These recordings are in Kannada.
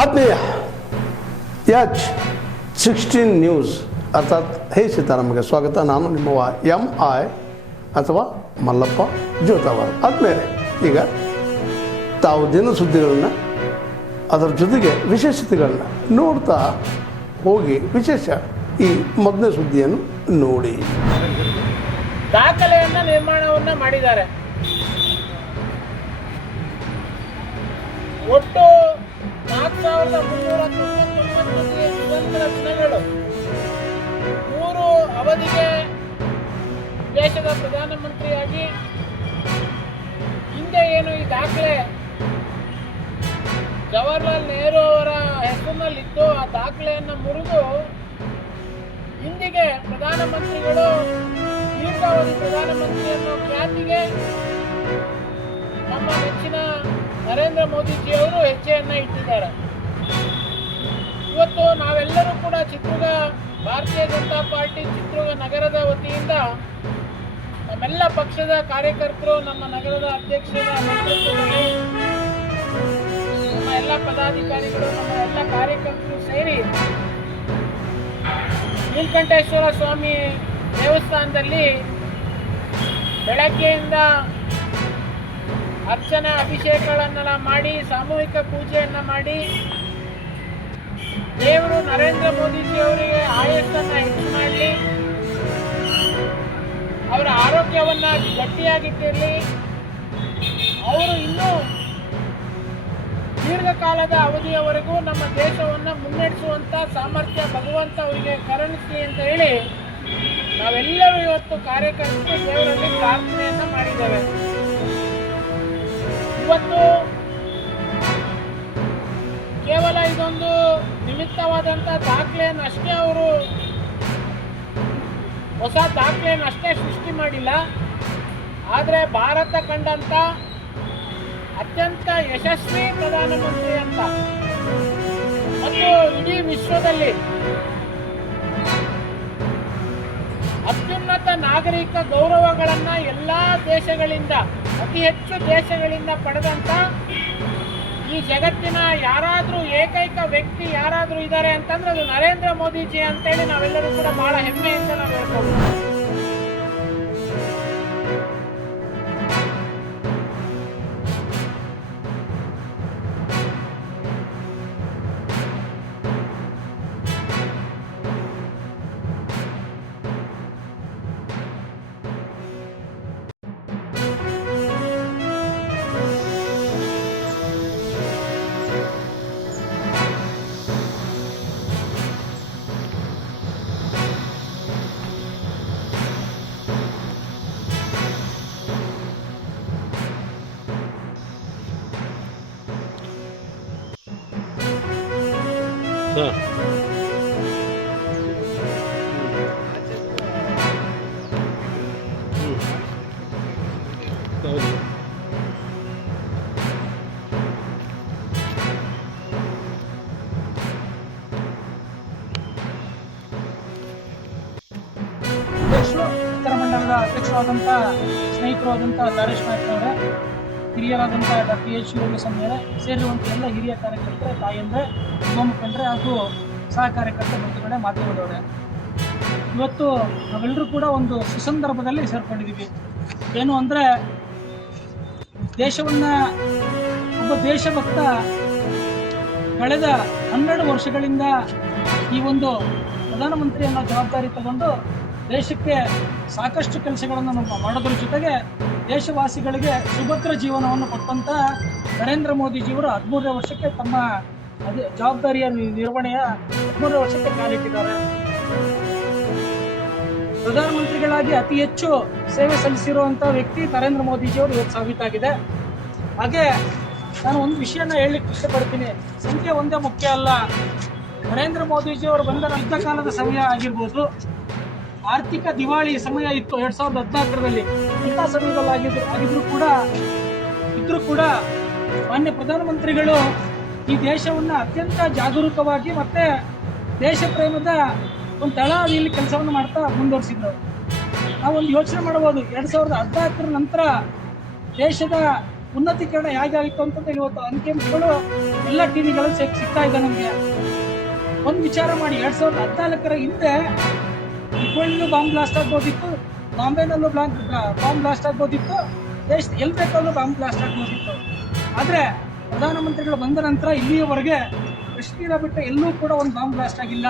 ಆತ್ಮೀಯ H16 ನ್ಯೂಸ್ ಅರ್ಥಾತ್ ಹೇ ಸೀತಾರಾಮಗೆ ಸ್ವಾಗತ. ನಾನು ನಿಮ್ಮವ MI ಅಥವಾ ಮಲ್ಲಪ್ಪ ಜೋತಾವಾರ. ಆದಮೇಲೆ ಈಗ ತಾವು ದಿನ ಸುದ್ದಿಗಳನ್ನ ಅದರ ಜೊತೆಗೆ ವಿಶೇಷತೆಗಳನ್ನ ನೋಡ್ತಾ ಹೋಗಿ ವಿಶೇಷ ಈ ಮೊದಲನೇ ಸುದ್ದಿಯನ್ನು ನೋಡಿ. ದಾಖಲೆಯನ್ನ ನಿರ್ಮಾಣವನ್ನ ಮಾಡಿದ್ದಾರೆ. ಒಟ್ಟು 4399 ನಿರಂತರ ದಿನಗಳು 3 ಅವಧಿಗೆ ದೇಶದ ಪ್ರಧಾನಮಂತ್ರಿಯಾಗಿ ಹಿಂದೆ ಏನು ಈ ದಾಖಲೆ ಜವಾಹರ್ಲಾಲ್ ನೆಹರು ಅವರ ಹೆಸರಿನಲ್ಲಿದ್ದು ಆ ದಾಖಲೆಯನ್ನು ಮುರಿದು ಇಂದಿಗೆ ಪ್ರಧಾನಮಂತ್ರಿಗಳು ದೀರ್ಘಾವಧಿ ಪ್ರಧಾನಮಂತ್ರಿ ಅನ್ನೋ ಖ್ಯಾತಿಗೆ ನಮ್ಮ ನೆಚ್ಚಿನ ನರೇಂದ್ರ ಮೋದಿಜಿಯವರು ಹೆಜ್ಜೆಯನ್ನು ಇಟ್ಟಿದ್ದಾರೆ. ಇವತ್ತು ನಾವೆಲ್ಲರೂ ಕೂಡ ಚಿತ್ರದುರ್ಗ ಭಾರತೀಯ ಜನತಾ ಪಾರ್ಟಿ ಚಿತ್ರದುರ್ಗ ನಗರದ ವತಿಯಿಂದ ನಮ್ಮೆಲ್ಲ ಪಕ್ಷದ ಕಾರ್ಯಕರ್ತರು, ನಮ್ಮ ನಗರದ ಅಧ್ಯಕ್ಷರ ನೇತೃತ್ವದಲ್ಲಿ ನಮ್ಮ ಎಲ್ಲ ಪದಾಧಿಕಾರಿಗಳು, ನಮ್ಮ ಎಲ್ಲ ಕಾರ್ಯಕರ್ತರು ಸೇರಿ ನೀಲಕಂಠೇಶ್ವರ ಸ್ವಾಮಿ ದೇವಸ್ಥಾನದಲ್ಲಿ ಬೆಳಗ್ಗೆಯಿಂದ ಅರ್ಚನೆ ಅಭಿಷೇಕಗಳನ್ನೆಲ್ಲ ಮಾಡಿ ಸಾಮೂಹಿಕ ಪೂಜೆಯನ್ನು ಮಾಡಿ ದೇವರು ನರೇಂದ್ರ ಮೋದಿಜಿಯವರಿಗೆ ಆಯಸ್ಸನ್ನು ಹೆಚ್ಚು ಮಾಡಲಿ, ಅವರ ಆರೋಗ್ಯವನ್ನು ಗಟ್ಟಿಯಾಗಿಟ್ಟಿರಲಿ, ಅವರು ಇನ್ನೂ ದೀರ್ಘಕಾಲದ ಅವಧಿಯವರೆಗೂ ನಮ್ಮ ದೇಶವನ್ನು ಮುನ್ನಡೆಸುವಂಥ ಸಾಮರ್ಥ್ಯ ಭಗವಂತ ಅವರಿಗೆ ಕರುಣಿಸಲಿ ಅಂತ ಹೇಳಿ ನಾವೆಲ್ಲರೂ ಇವತ್ತು ಕಾರ್ಯಕರ್ತರು ದೇವರಲ್ಲಿ ಪ್ರಾರ್ಥನೆಯನ್ನು ಮಾಡಿದ್ದೇವೆ. ಇವತ್ತು ಕೇವಲ ಇದೊಂದು ನಿಮಿತ್ತವಾದಂಥ ದಾಖಲೆಯನ್ನು ಅಷ್ಟೇ ಅವರು ಹೊಸ ದಾಖಲೆಯನ್ನು ಅಷ್ಟೇ ಸೃಷ್ಟಿ ಮಾಡಿಲ್ಲ, ಆದರೆ ಭಾರತ ಕಂಡಂಥ ಅತ್ಯಂತ ಯಶಸ್ವಿ ಪ್ರಧಾನಮಂತ್ರಿ ಅಂತ ಮತ್ತು ಇಡೀ ವಿಶ್ವದಲ್ಲಿ ಅತ್ಯುನ್ನತ ನಾಗರಿಕ ಗೌರವಗಳನ್ನು ಎಲ್ಲ ದೇಶಗಳಿಂದ, ಅತಿ ಹೆಚ್ಚು ದೇಶಗಳಿಂದ ಪಡೆದಂಥ ಈ ಜಗತ್ತಿನ ಯಾರಾದರೂ ಏಕೈಕ ವ್ಯಕ್ತಿ ಯಾರಾದರೂ ಇದ್ದಾರೆ ಅಂತಂದ್ರೆ ಅದು ನರೇಂದ್ರ ಮೋದಿಜಿ ಅಂತೇಳಿ ನಾವೆಲ್ಲರೂ ಕೂಡ ಬಹಳ ಹೆಮ್ಮೆಯಿಂದ ನಾವು ಹೇಳ್ಕೊಳ್ಬೋದು. ಉತ್ತರ ಮಂಡಲದ ಅಧ್ಯಕ್ಷರಾದಂಥ ಸ್ನೇಹಿತರಾದಂಥ ದಾರೇಶ್ ನಾಯ್ಕ ಅವರೇ, ಹಿರಿಯರಾದಂಥ ಡಾಕ್ಟರ್ H. ಯೋಗೇಶ್ವರ ಸೇರಿರುವಂಥ ಎಲ್ಲ ಹಿರಿಯ ಕಾರ್ಯಕರ್ತರೆ, ತಾಯಂದ್ರೆ, ಯುವ ಮುಖಂಡರೆ ಹಾಗೂ ಸಹ ಕಾರ್ಯಕರ್ತ ಬಂಧುಗಳೇ, ಮಾಧ್ಯಮದವರೇ, ಇವತ್ತು ನಾವೆಲ್ಲರೂ ಕೂಡ ಒಂದು ಸುಸಂದರ್ಭದಲ್ಲಿ ಸೇರ್ಕೊಂಡಿದ್ದೀವಿ. ಏನು ಅಂದರೆ, ದೇಶವನ್ನು ಒಬ್ಬ ದೇಶಭಕ್ತ ಕಳೆದ 12 ವರ್ಷಗಳಿಂದ ಈ ಒಂದು ಪ್ರಧಾನಮಂತ್ರಿ ಅನ್ನೋ ಜವಾಬ್ದಾರಿ ತಗೊಂಡು ದೇಶಕ್ಕೆ ಸಾಕಷ್ಟು ಕೆಲಸಗಳನ್ನು ನಾವು ಮಾಡೋದ್ರ ಜೊತೆಗೆ ದೇಶವಾಸಿಗಳಿಗೆ ಸುಭದ್ರ ಜೀವನವನ್ನು ಕೊಟ್ಟಂಥ ನರೇಂದ್ರ ಮೋದಿಜಿಯವರು 13ನೇ ವರ್ಷಕ್ಕೆ ತಮ್ಮ ಜವಾಬ್ದಾರಿಯ ನಿರ್ವಹಣೆಯ 13ನೇ ವರ್ಷಕ್ಕೆ ಕಾಲಿಟ್ಟಿದ್ದಾರೆ. ಪ್ರಧಾನಮಂತ್ರಿಗಳಾಗಿ ಅತಿ ಹೆಚ್ಚು ಸೇವೆ ಸಲ್ಲಿಸಿರುವಂಥ ವ್ಯಕ್ತಿ ನರೇಂದ್ರ ಮೋದಿಜಿಯವರು ಇವತ್ತು ಸಾಬೀತಾಗಿದೆ. ಹಾಗೆ ನಾನು ಒಂದು ವಿಷಯನ ಹೇಳಲಿಕ್ಕೆ ಇಷ್ಟಪಡ್ತೀನಿ. ಸಂಖ್ಯೆ ಒಂದೇ ಮುಖ್ಯ ಅಲ್ಲ. ನರೇಂದ್ರ ಮೋದಿಜಿಯವರು ಬಂದ ಯುದ್ಧ ಕಾಲದ ಸಮಯ ಆಗಿರ್ಬೋದು, ಆರ್ಥಿಕ ದಿವಾಳಿ ಸಮಯ ಇತ್ತು 2014ರಲ್ಲಿ, ಇಂಥ ಸಮಯದಲ್ಲಿ ಇದ್ರೂ ಕೂಡ ಮಾನ್ಯ ಪ್ರಧಾನಮಂತ್ರಿಗಳು ಈ ದೇಶವನ್ನು ಅತ್ಯಂತ ಜಾಗರೂಕವಾಗಿ ಮತ್ತೆ ದೇಶ ಪ್ರೇಮದ ಒಂದು ತಳಹದಿಯಲ್ಲಿ ಕೆಲಸವನ್ನು ಮಾಡ್ತಾ ಮುಂದುವರಿಸಿದ್ರು. ನಾವೊಂದು ಯೋಚನೆ ಮಾಡಬಹುದು, 2014 ನಂತರ ದೇಶದ ಉನ್ನತೀಕರಣ ಹೇಗೆ ಆಯಿತು ಅಂತಂದ್ರೆ ಇವತ್ತು ಅಂಕಿಅಂಶಗಳು ಎಲ್ಲ ಟಿವಿಗಳಲ್ಲಿ ಸಿಗ್ತಾ ಇದೆ ನಮಗೆ. ಒಂದು ವಿಚಾರ ಮಾಡಿ, 2014 ಹಿಂದೆ ಹುಬ್ಬಳ್ಳಿಯಲ್ಲೂ ಬಾಂಬ್ ಬ್ಲಾಸ್ಟ್ ಆಗ್ಬೋದಿತ್ತು, ಬಾಂಬೆನಲ್ಲೂ ಬಾಂಬ್ ಬ್ಲಾಸ್ಟ್ ಆಗ್ಬೋದಿತ್ತು, ದೇಶದ ಎಲ್ಲಿ ಬೇಕಾದ್ರೂ ಬಾಂಬ್ ಬ್ಲಾಸ್ಟ್ ಆಗ್ಬೋದಿತ್ತು. ಆದರೆ ಪ್ರಧಾನಮಂತ್ರಿಗಳು ಬಂದ ನಂತರ ಇಲ್ಲಿಯವರೆಗೆ ಕಾಶ್ಮೀರ ಬಿಟ್ಟು ಎಲ್ಲೂ ಕೂಡ ಒಂದು ಬಾಂಬ್ ಬ್ಲಾಸ್ಟ್ ಆಗಿಲ್ಲ.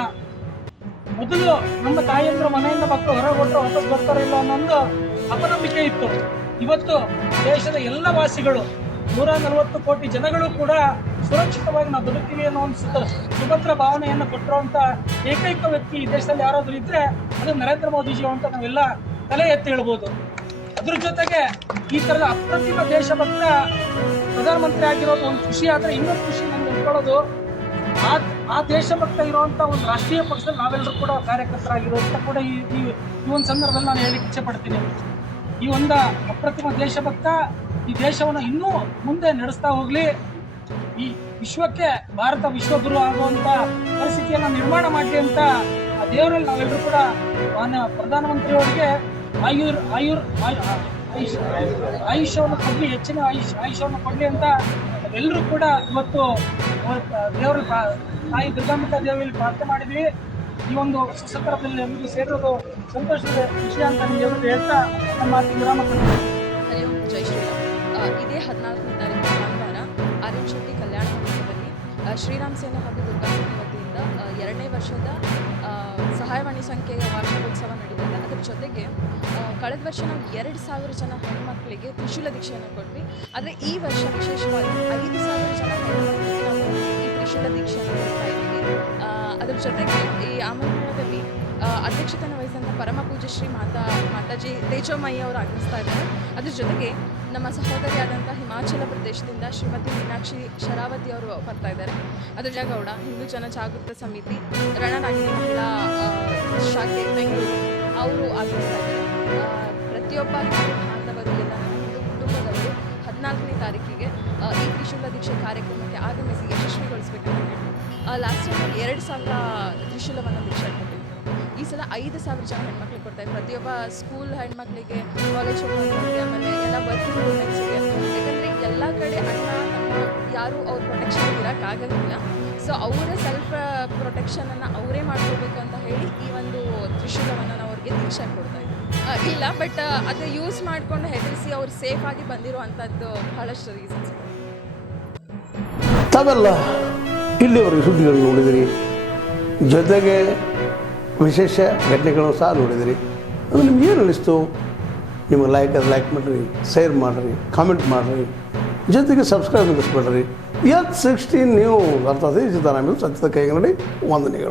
ಮೊದಲು ನಮ್ಮ ತಾಯಿಯಂದ್ರ ಮನೆಯಿಂದ ಮಕ್ಕಳು ಹೊರಗೆ ಕೊಟ್ಟರೆ ವಾಪಸ್ ಬರ್ತಾರಿಲ್ಲ ಅನ್ನೋದು ಅಪನಂಬಿಕೆ ಇತ್ತು. ಇವತ್ತು ದೇಶದ ಎಲ್ಲ ವಾಸಿಗಳು 140 ಕೋಟಿ ಜನಗಳು ಕೂಡ ಸುರಕ್ಷಿತವಾಗಿ ನಾವು ಬದುಕ್ತೀವಿ ಅನ್ನೋ ಒಂದು ಸುಭದ್ರ ಭಾವನೆಯನ್ನು ಕೊಟ್ಟಿರುವಂಥ ಏಕೈಕ ವ್ಯಕ್ತಿ ಈ ದೇಶದಲ್ಲಿ ಯಾರಾದರೂ ಇದ್ದರೆ ಅದು ನರೇಂದ್ರ ಮೋದಿಜಿ ಅಂತ ನಾವೆಲ್ಲ ತಲೆ ಎತ್ತಿ ಹೇಳ್ಬೋದು. ಅದ್ರ ಜೊತೆಗೆ ಈ ಥರದ ಅಪ್ರತಿಮ ದೇಶಭಕ್ತ ಪ್ರಧಾನಮಂತ್ರಿ ಆಗಿರೋದು ಒಂದು ಖುಷಿ. ಆದರೆ ಇನ್ನೊಂದು ಖುಷಿ ನಮ್ಗೆ ಹೇಳ್ಕೊಳ್ಳೋದು, ಆ ದೇಶಭಕ್ತ ಇರುವಂಥ ಒಂದು ರಾಷ್ಟ್ರೀಯ ಪಕ್ಷದಲ್ಲಿ ನಾವೆಲ್ಲರೂ ಕೂಡ ಕಾರ್ಯಕರ್ತರಾಗಿರೋಂಥ ಕೂಡ ಈ ಒಂದು ಸಂದರ್ಭದಲ್ಲಿ ನಾನು ಹೇಳಿಕ್ಕೆ ಇಚ್ಛೆ ಪಡ್ತೀನಿ. ಈ ಒಂದು ಅಪ್ರತಿಮ ದೇಶಭಕ್ತ ಈ ದೇಶವನ್ನು ಇನ್ನೂ ಮುಂದೆ ನಡೆಸ್ತಾ ಹೋಗಲಿ, ಈ ವಿಶ್ವಕ್ಕೆ ಭಾರತ ವಿಶ್ವಗುರು ಆಗುವಂಥ ಪರಿಸ್ಥಿತಿಯನ್ನು ನಿರ್ಮಾಣ ಮಾಡಲಿ ಅಂತ ಆ ದೇವರಲ್ಲಿ ನಾವೆಲ್ಲರೂ ಕೂಡ ಪ್ರಧಾನಮಂತ್ರಿಯವರಿಗೆ ಆಯುಷ್ಯವನ್ನು ಕೊಡಲಿ, ಹೆಚ್ಚಿನ ಆಯುಷ್ಯವನ್ನು ಕೊಡಲಿ ಅಂತ ಎಲ್ಲರೂ ಕೂಡ ಇವತ್ತು ದೇವರ ತಾಯಿ ದುರ್ಗಾಂಬಿಕಾ ದೇವಿಯಲ್ಲಿ ಪ್ರಾರ್ಥನೆ ಮಾಡಿದ್ವಿ. ಈ ಒಂದು ಸುಸಂದರ್ಭದಲ್ಲಿ ನಮಗೂ ಸೇರೋದು ಸಂತೋಷದ ವಿಷಯ ಅಂತ ನಿಮಗೆ ಹೇಳ್ತಾ ನಮ್ಮ ಮಾತಿಗೆ ವಿರಾಮ ಕೊಡ್ತೀವಿ. ಹರಿ ಓಂ, ಜೈ ಶ್ರೀರಾಮ್. ಇದೇ 14ನೇ ತಾರೀಕು ಭಾನುವಾರ ಆರ್ಯನ್ ಶೆಟ್ಟಿ ಕಲ್ಯಾಣ ಮಂಟಪದಲ್ಲಿ ಶ್ರೀರಾಮ್ ಸೇನೆ ಹಾಗೂ ದುರ್ಗಾ ಸೇನೆ ವತಿಯಿಂದ 2ನೇ ವರ್ಷದ ಸಹಾಯವಾಣಿ ಸಂಖ್ಯೆಯ ವಾರ್ಷಿಕೋತ್ಸವ ನಡೆದಿದೆ. ಅದರ ಜೊತೆಗೆ ಕಳೆದ ವರ್ಷ ನಾವು 2,000 ಜನ ಹೆಣ್ಮಕ್ಳಿಗೆ ತ್ರಿಶೂಲ ದೀಕ್ಷೆಯನ್ನು ಕೊಟ್ವಿ. ಆದರೆ ಈ ವರ್ಷ ವಿಶೇಷವಾಗಿ 5,000 ಜನ ಹೆಣ್ಮಕ್ಳಿಗೆ ನಾವು ಈ ತ್ರಿಶೂಲ ದೀಕ್ಷೆಯನ್ನು ಕೊಡ್ತಾ ಇದ್ದೀವಿ. ಅದರ ಜೊತೆಗೆ ಈ ಆಮಂತ್ರಣದಲ್ಲಿ ಅಧ್ಯಕ್ಷತೆಯನ್ನು ವಹಿಸಿದಂಥ ಪರಮ ಪೂಜ್ಯ ಶ್ರೀ ಮಾತಾಜಿ ತೇಜೋಮಯಿ ಅವರು ಆಗಮಿಸ್ತಾ ಇದ್ದಾರೆ. ಅದ್ರ ಜೊತೆಗೆ ನಮ್ಮ ಸಹೋದರಿಯಾದಂಥ ಹಿಮಾಚಲ ಪ್ರದೇಶದಿಂದ ಶ್ರೀಮತಿ ಮೀನಾಕ್ಷಿ ಶರಾವತಿ ಅವರು ಬರ್ತಾ ಇದ್ದಾರೆ. ಅದ್ರ ಗೌಡ ಹಿಂದೂ ಜನ ಜಾಗೃತ ಸಮಿತಿ ರಣನಾಗಿನಿ ಮಹಿಳಾ ಶಾಖೆ ಬೆಂಗಳೂರು ಅವರು ಆಗಮಿಸ್ತಾ ಇದ್ದಾರೆ. ಪ್ರತಿಯೊಬ್ಬ ಹಿಂದೂ ಬಾಂಧವರು ಎಲ್ಲ ಹಿಂದೂ ಕುಟುಂಬದವರು 14ನೇ ತಾರೀಕಿಗೆ ಈ ತ್ರಿಶೂಲ ದೀಕ್ಷೆ ಕಾರ್ಯಕ್ರಮಕ್ಕೆ ಆಗಮಿಸಿ ಯಶಸ್ವಿಗೊಳಿಸಬೇಕಂತ ಹೇಳಿ ಲಾಸ್ಟ್ ಟೈಮ್ 2,000 ತ್ರಿಶೂಲವನ್ನು ದೀಕ್ಷೆ ಕೊಟ್ಟಿದ್ವಿ. ಈ ಸಲ 5,000 ಜನ ಹೆಣ್ಮಕ್ಳಿಗೆ ಕೊಡ್ತಾರೆ. ಪ್ರತಿಯೊಬ್ಬ ಸ್ಕೂಲ್ ಹೆಣ್ಮಕ್ಳಿಗೆ, ಕಾಲೇಜ್ ಹೋಗೋರಿಗೆ, ಆಮೇಲೆ ಎಲ್ಲ ವರ್ಕಿಂಗ್ ವುಮೆನ್ಸ್ಗೆ. ಯಾಕಂದರೆ ಎಲ್ಲ ಕಡೆ ಅಣ್ಣ ತಮ್ಮ ಯಾರೂ ಅವ್ರ ಪ್ರೊಟೆಕ್ಷನ್ ಇರೋಕ್ಕಾಗಂಗಿಲ್ಲ. ಸೊ ಅವರೇ ಸೆಲ್ಫ್ ಪ್ರೊಟೆಕ್ಷನನ್ನು ಅವರೇ ಮಾಡ್ಕೋಬೇಕು ಅಂತ ಹೇಳಿ ಈ ಒಂದು ತ್ರಿಶೂಲವನ್ನು ನಾವು ಅವ್ರಿಗೆ ದೀಕ್ಷೆ ಕೊಡ್ತಾ ಇದ್ದೀವಿ. ಇಲ್ಲ, ಬಟ್ ಅದು ಯೂಸ್ ಮಾಡಿಕೊಂಡು ಹೆದರಿಸಿ ಅವ್ರು ಸೇಫಾಗಿ ಬಂದಿರುವಂಥದ್ದು ಬಹಳಷ್ಟು ರೀಸನ್ಸ್ ಇದೆ. ತಾವೆಲ್ಲ ಇಲ್ಲಿವರೆಗೆ ಸುದ್ದಿಗಳನ್ನು ನೋಡಿದಿರಿ, ಜೊತೆಗೆ ವಿಶೇಷ ಘಟನೆಗಳನ್ನು ಸಹ ನೋಡಿದಿರಿ. ಅದು ನಿಮ್ಗೆ ಏನು ಅನ್ನಿಸ್ತು? ನಿಮಗೆ ಲೈಕ್ ಮಾಡಿರಿ, ಶೇರ್ ಮಾಡಿರಿ, ಕಾಮೆಂಟ್ ಮಾಡಿರಿ, ಜೊತೆಗೆ ಸಬ್ಸ್ಕ್ರೈಬ್ ಮಾಡಿಸ್ಬೇಡ್ರಿ. H16 ನ್ಯೂಸ್ ಅರ್ಥಾತ್ ಸಿದ್ದರಾಮಯ್ಯ ಸತ್ಯದ ಕೈಗನ್ನಡಿ ವಂದನೆಗಳು.